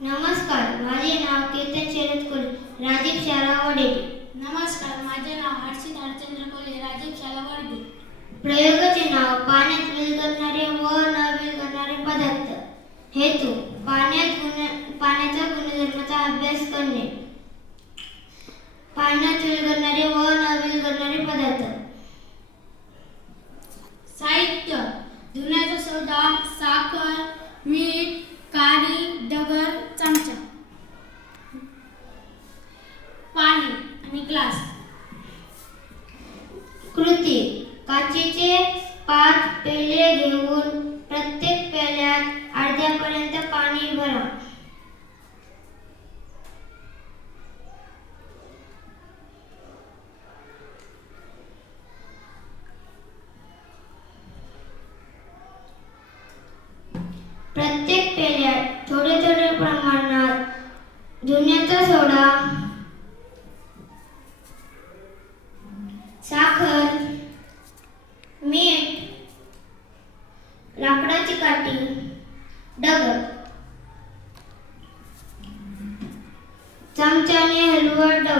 नमस्कार, माझे नाव केतन शरद कोले, राजीव शाळा वडेटी. नमस्कार, माझे नाव हर्षित हरचंद्र कोले, राजीव शाळा वडदी. प्रयोगाचे नाव पाण्यात विरघळणारे व न विरघळणारे पदार्थ. हेतू पाण्याचा गुणधर्माचा अभ्यास करणे. पाण्यात विरघळणारे व न विरघळणारे पदार्थ. साहित्य: धुण्याचा सोडा, साखर, मीठ, काडी, दगड, चमचा. पाणी आणि ग्लास. कृती: काचेचे 5 पेले घेऊन प्रत्येक पेल्यात अर्ध्यापर्यंत पाणी भरा. प्रत्येक पेल्यात थोडे थोडे प्रमाणात धुण्याचा सोडा, साखर, मीठ, लाकडाची काठी, दगड, चमच्याने हलवून.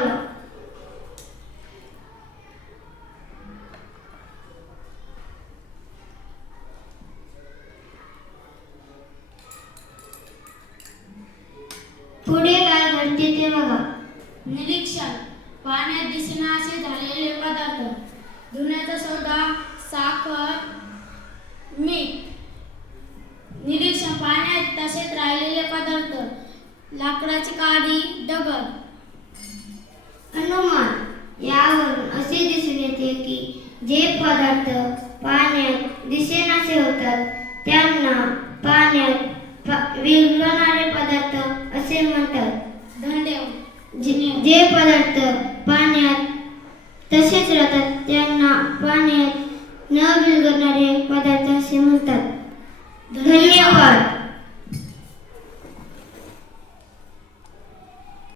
पुढे काय घडते ते बघा. निरीक्षण: पाण्यात दिसेनासे झालेले पदार्थ. धुण्याचा सोडा, साखर, मीठ. निरीक्षण: पाण्यात तसेच राहिलेले पदार्थ. लाकडाची काडी, दगड. अनुमान: यावरून असे दिसून येते की जे पदार्थ पाण्यात दिसेनासे होतात त्यांना पाण्यात विरघळणारे पदार्थ असे म्हणतात. धन्यवाद. जे पदार्थ पाण्यात तसेच राहतात त्यांना पाण्यात न विरघळणारे पदार्थ असे म्हणतात. धन्यवाद.